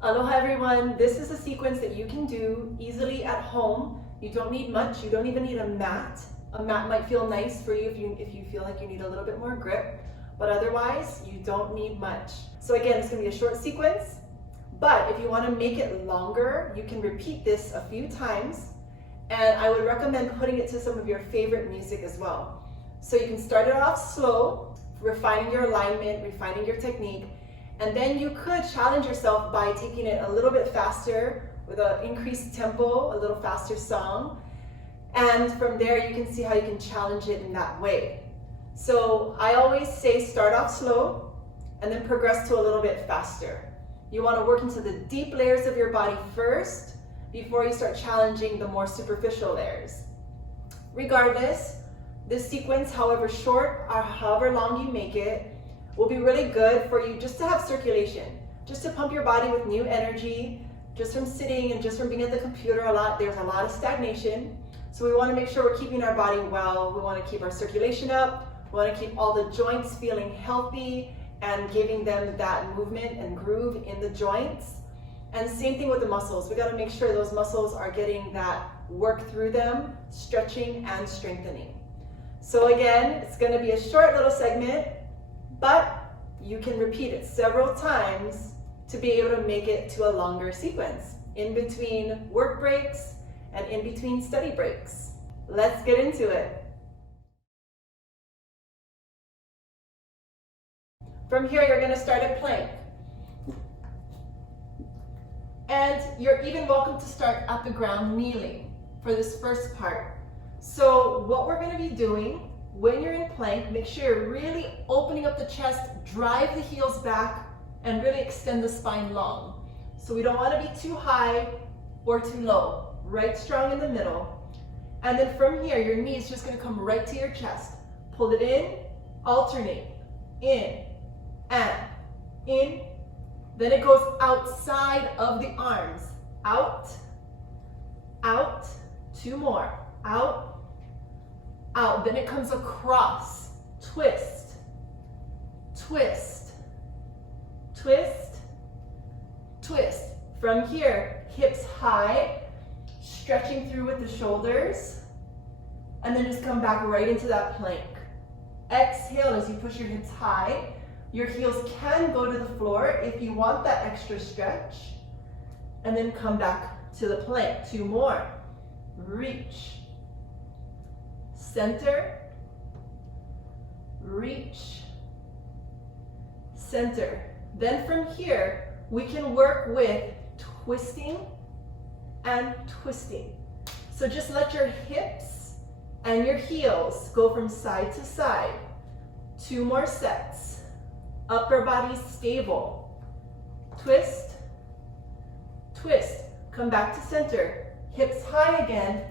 Aloha everyone, this is a sequence that you can do easily at home. You don't need much, you don't even need a mat. A mat might feel nice for you if you feel like you need a little bit more grip, but otherwise you don't need much. So again, it's gonna be a short sequence, but if you wanna make it longer, you can repeat this a few times, and I would recommend putting it to some of your favorite music as well. So you can start it off slow, refining your alignment, refining your technique, and then you could challenge yourself by taking it a little bit faster with an increased tempo, a little faster song. And from there, you can see how you can challenge it in that way. So I always say start off slow and then progress to a little bit faster. You want to work into the deep layers of your body first before you start challenging the more superficial layers. Regardless, this sequence, however short or however long you make it, will be really good for you just to have circulation, just to pump your body with new energy. Just from sitting and just from being at the computer a lot, there's a lot of stagnation. So we want to make sure we're keeping our body well. We want to keep our circulation up. We want to keep all the joints feeling healthy and giving them that movement and groove in the joints. And same thing with the muscles. We got to make sure those muscles are getting that work through them, stretching and strengthening. So again, it's going to be a short little segment, but you can repeat it several times to be able to make it to a longer sequence in between work breaks and in between study breaks. Let's get into it. From here, you're going to start at plank. And you're even welcome to start at the ground kneeling for this first part. So what we're going to be doing when you're in plank, make sure you're really opening up the chest, drive the heels back, and really extend the spine long. So we don't want to be too high or too low, right strong in the middle. And then from here, your knee is just going to come right to your chest. Pull it in, alternate, in, and in. Then it goes outside of the arms. Out, out, two more, out, out. Then it comes across, twist, twist, twist, twist. From here, hips high, stretching through with the shoulders, and then just come back right into that plank. Exhale as you push your hips high. Your heels can go to the floor if you want that extra stretch, and then come back to the plank. Two more. Reach, center, reach, center. Then from here, we can work with twisting and twisting. So just let your hips and your heels go from side to side. Two more sets. Upper body stable. Twist, twist. Come back to center. Hips high again.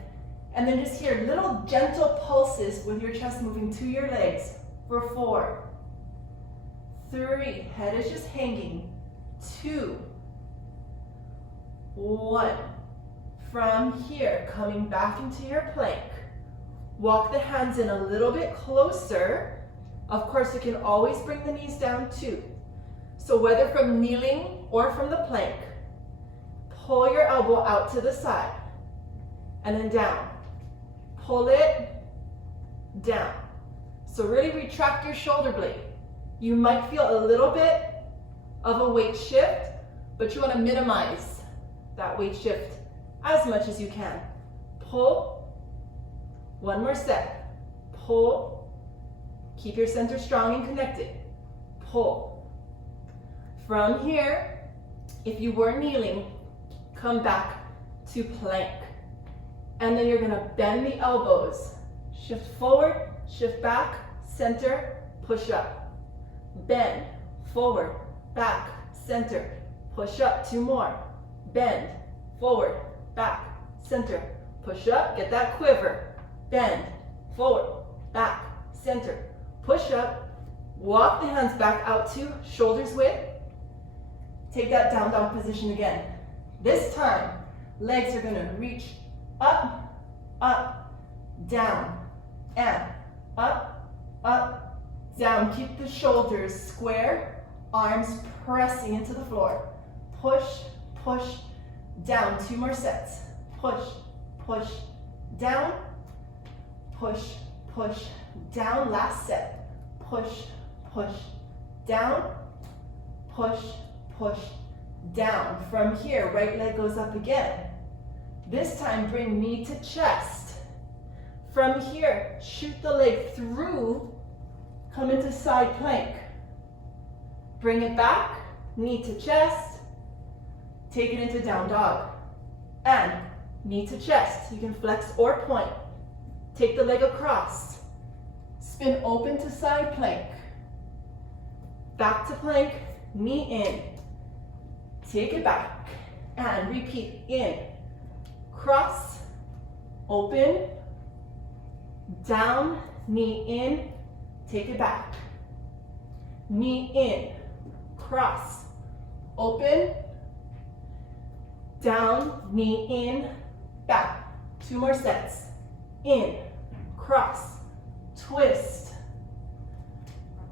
And then just here, little gentle pulses with your chest moving to your legs for 4, 3, head is just hanging, 2, 1. From here, coming back into your plank. Walk the hands in a little bit closer. Of course, you can always bring the knees down too. So whether from kneeling or from the plank, pull your elbow out to the side and then down. Pull it down. So really retract your shoulder blade. You might feel a little bit of a weight shift, but you want to minimize that weight shift as much as you can. Pull. One more set. Pull. Keep your center strong and connected. Pull. From here, if you were kneeling, come back to plank. And then you're going to bend the elbows. Shift forward, shift back, center, push up. Bend, forward, back, center, push up. 2 more. Bend, forward, back, center, push up. Get that quiver. Bend, forward, back, center, push up. Walk the hands back out to shoulders width. Take that down dog position again. This time, legs are going to reach up, up, down, and up, up, down. Keep the shoulders square, arms pressing into the floor. Push, push, down. 2 more sets. Push, push, down. Push, push, down. Last set. Push, push, down. Push, push, down. From here, right leg goes up again. This time, bring knee to chest. From here, shoot the leg through, come into side plank. Bring it back, knee to chest, take it into down dog. And knee to chest, you can flex or point. Take the leg across, spin open to side plank. Back to plank, knee in. Take it back, and repeat, in, cross, open, down, knee in, take it back. Knee in, cross, open, down, knee in, back. 2 more sets. In, cross, twist,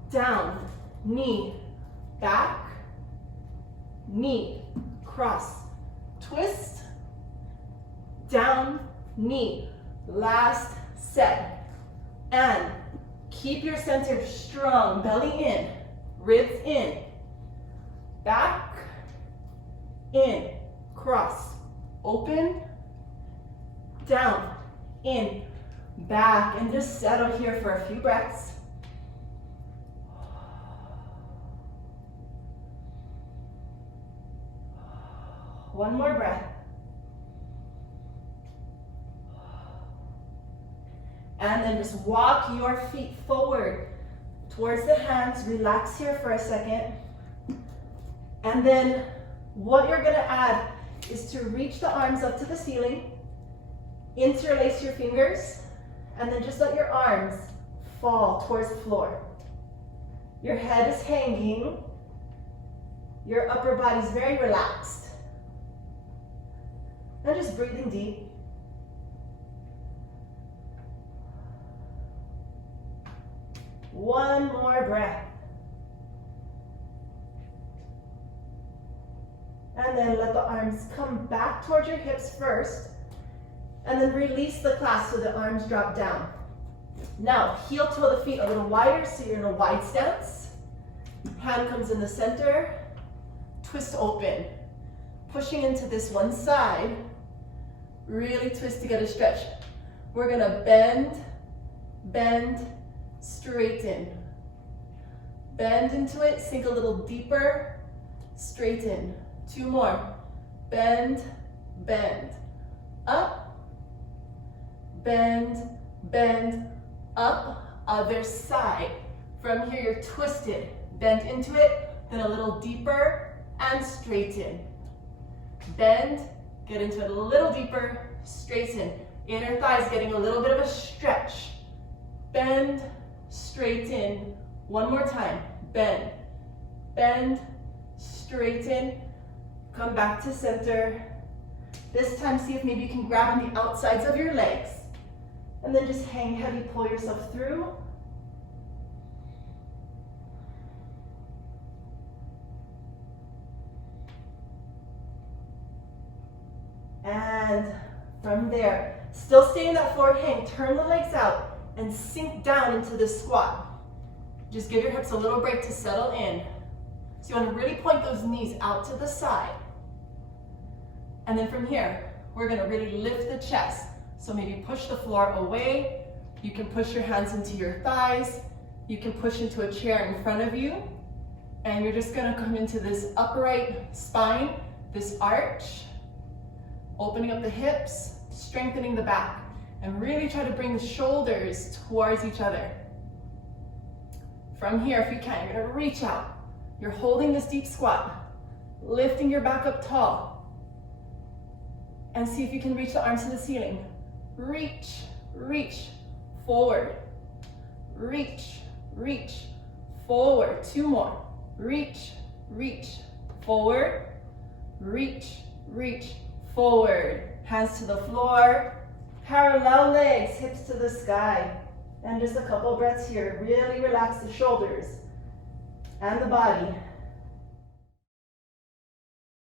down, knee, back, knee, cross, twist, down, knee. Last set. And keep your center strong, belly in, ribs in, back, in, cross, open, down, in, back, and just settle here for a few breaths. One more breath. And then just walk your feet forward towards the hands. Relax here for a second. And then what you're gonna add is to reach the arms up to the ceiling, interlace your fingers, and then just let your arms fall towards the floor. Your head is hanging. Your upper body is very relaxed. And just breathing deep. One more breath. And then let the arms come back towards your hips first. And then release the clasp so the arms drop down. Now, heel toe the feet a little wider so you're in a wide stance. Hand comes in the center. Twist open. Pushing into this one side. Really twist to get a stretch. We're gonna bend, bend, straighten. Bend into it, sink a little deeper, straighten. 2 more. Bend, bend, up, bend, bend, up, other side. From here, you're twisted. Bend into it, then a little deeper, and straighten. Bend, get into it a little deeper, straighten. Inner thighs getting a little bit of a stretch. Bend, straighten. One more time. Bend, bend, straighten. Come back to center. This time, see if maybe you can grab on the outsides of your legs. And then just hang heavy, pull yourself through. And from there, still stay in that forward hang, turn the legs out and sink down into the squat. Just give your hips a little break to settle in. So you want to really point those knees out to the side. And then from here, we're going to really lift the chest. So maybe push the floor away. You can push your hands into your thighs. You can push into a chair in front of you. And you're just going to come into this upright spine, this arch. Opening up the hips, strengthening the back, and really try to bring the shoulders towards each other. From here, if you can, you're gonna reach out. You're holding this deep squat, lifting your back up tall, and see if you can reach the arms to the ceiling. Reach, reach, forward. Reach, reach, forward. 2 more. Reach, reach, forward. Reach, reach, forward. Hands to the floor. Parallel legs, hips to the sky. And just a couple breaths here. Really relax the shoulders and the body.